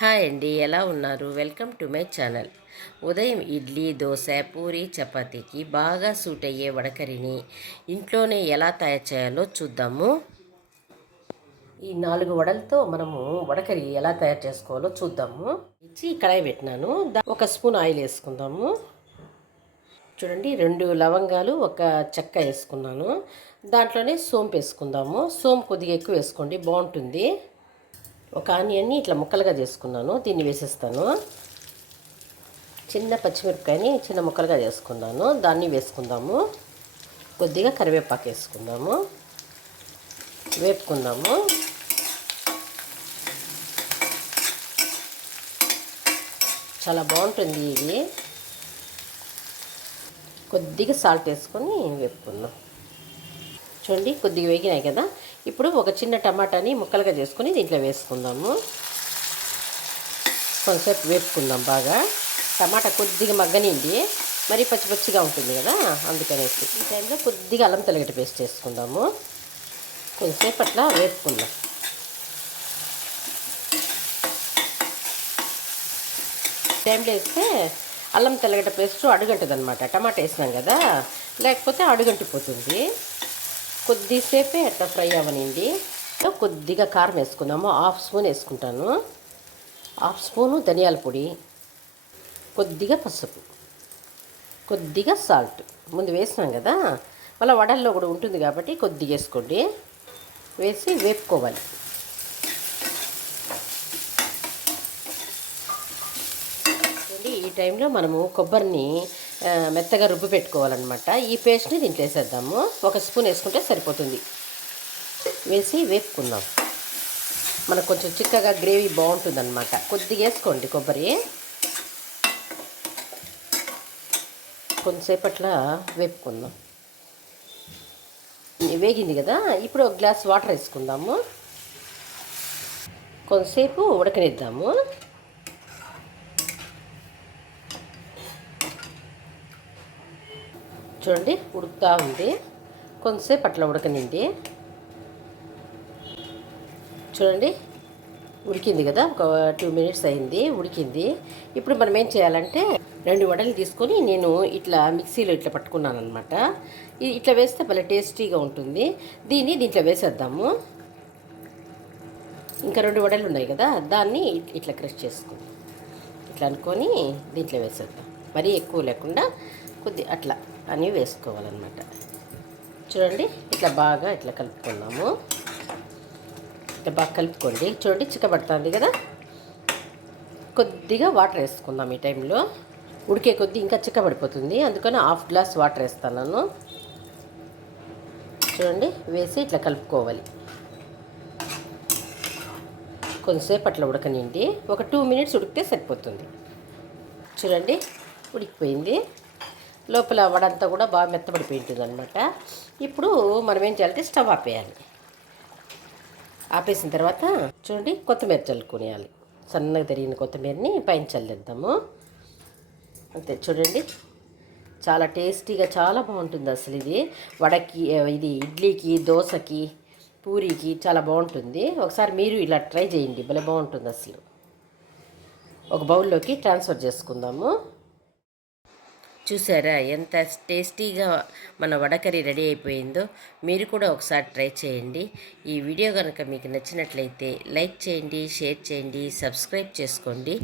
Hi అండి ఎలా ఉన్నారు? Welcome to my channel. ఉదయం ఇడ్లీ దోశ పూరి చపాతీకి బాగా సూట్ అయ్యే వడకరిని ఇంట్లోనే ఎలా తయారు చేయాలో చూద్దాము. ఈ నాలుగు వడలతో మనము వడకరి ఎలా తయారు చేసుకోవాలో చూద్దాము. ఇచ్చి కడాయి పెట్టినాను. ఒక స్పూన్ ఆయిల్ వేసుకుందాము. చూడండి రెండు లవంగాలు ఒక చెక్క వేసుకున్నాను. దాంట్లోనే సోంపు వేసుకుందాము. సోంపు కొద్దిగా ఎక్కువ వేసుకోండి బాగుంటుంది. ఒక ఆనియన్ని ఇట్లా ముక్కలుగా చేసుకున్నాను దీన్ని వేసేస్తాను. చిన్న పచ్చిమిరపకాయని చిన్న ముక్కలుగా చేసుకున్నాను దాన్ని వేసుకుందాము. కొద్దిగా కరివేపాకు వేసుకుందాము. వేపుకుందాము. చాలా బాగుంటుంది ఇది. కొద్దిగా సాల్ట్ వేసుకొని వేపుకుందాం. చూడండి కొద్దిగా వేగినాయి కదా. ఇప్పుడు ఒక చిన్న టమాటాని ముక్కలుగా చేసుకొని దీంట్లో వేసుకుందాము. కొంచెంసేపు వేపుకుందాం బాగా. టమాటా కొద్దిగా మగ్గనింది. మరి పచ్చి పచ్చిగా ఉంటుంది కదా అందుకనేసి. ఈ టైంలో కొద్దిగా అల్లం తెలగటి పేస్ట్ వేసుకుందాము కొంచెంసేపు అట్లా వేపుకుందాం. టైంలో వేస్తే అల్లం తెల్లగడ్డ పేస్ట్ అడుగంటుంది అనమాట టమాటా వేసినాం కదా లేకపోతే అడుగంటిపోతుంది. కొద్దిసేపే అట్లా ఫ్రై అవ్వనిండి కొద్దిగా కారం వేసుకుందాము. హాఫ్ స్పూన్ వేసుకుంటాను. హాఫ్ స్పూను ధనియాల పొడి. కొద్దిగా పసుపు. కొద్దిగా సాల్ట్. ముందు వేసినాం కదా. మళ్ళీ వడల్లో కూడా ఉంటుంది కాబట్టి కొద్దిగా వేసుకోండి. వేసి వేపుకోవాలి. ఈ టైంలో మనము కొబ్బరిని మెత్తగా రుబ్బి పెట్టుకోవాలన్నమాట. ఈ పేస్ట్ని దీంట్లో వేసేద్దాము ఒక స్పూన్ వేసుకుంటే సరిపోతుంది. వేసి వేపుకుందాం. మనకు కొంచెం చిక్కగా గ్రేవీ బాగుంటుందన్నమాట. కొద్దిగా వేసుకోండి కొబ్బరి. కొంతసేపు అట్లా వేపుకుందాం. వేగింది కదా? ఇప్పుడు ఒక గ్లాస్ వాటర్ వేసుకుందాము. కొంతసేపు ఉడకనిద్దాము. చూడండి ఉడుకుతూ ఉంది. కొంతసేపు అట్లా ఉడకనండి చూడండి ఉడికింది కదా ఒక టూ మినిట్స్ అయింది ఉడికింది. ఇప్పుడు మనం ఏం చేయాలంటే రెండు వడలు తీసుకొని నేను ఇట్లా మిక్సీలో ఇట్లా పట్టుకున్నాను అనమాట ఇట్లా వేస్తే భలే టేస్టీగా ఉంటుంది. దీన్ని దీంట్లో వేసేద్దాము. ఇంకా రెండు వడలు ఉన్నాయి కదా దాన్ని ఇట్లా క్రష్ చేసుకుందాం ఇట్లా అనుకొని దీంట్లో వేసేద్దాం. మరీ ఎక్కువ లేకుండా కొద్ది అట్లా. అని వేసుకోవాలన్నమాట. చూడండి ఇట్లా బాగా ఇట్లా కలుపుకున్నాము. ఇట్లా బాగా కలుపుకోండి. చూడండి చిక్కబడుతుంది కదా? కొద్దిగా వాటర్ వేసుకుందాం ఈ టైంలో. ఉడికే కొద్దీ ఇంకా చిక్కబడిపోతుంది. అందుకని హాఫ్ గ్లాస్ వాటర్ వేస్తాను చూడండి వేసి ఇట్లా కలుపుకోవాలి. కొంతసేపు అట్లా ఉడకనిండి ఒక టూ మినిట్స్ ఉడికితే సరిపోతుంది. చూడండి ఉడికిపోయింది. లోపల వడంతా కూడా బాగా మెత్తబడిపోయి ఉంటుంది అనమాట ఇప్పుడు మనం ఏం చేయాలంటే స్టవ్ ఆపేయాలి. ఆపేసిన తర్వాత చూడండి కొత్తిమీర చల్లుకునేయాలి. సన్నగా తరిగిన కొత్తిమీరని పైన చల్లేద్దాము. అంతే చూడండి చాలా టేస్టీగా చాలా బాగుంటుంది అసలు ఇది. వడకి ఇది ఇడ్లీకి దోశకి పూరికి చాలా బాగుంటుంది. ఒకసారి మీరు ఇలా ట్రై చేయండి భలే బాగుంటుంది అసలు. ఒక బౌల్లోకి ట్రాన్స్ఫర్ చేసుకుందాము. చూసారా? ఎంత టేస్టీగా మన వడకరి రెడీ అయిపోయిందో మీరు కూడా ఒకసారి ట్రై చేయండి. ఈ వీడియో కనుక మీకు నచ్చినట్లయితే లైక్ చేయండి షేర్ చేయండి సబ్స్క్రైబ్ చేసుకోండి.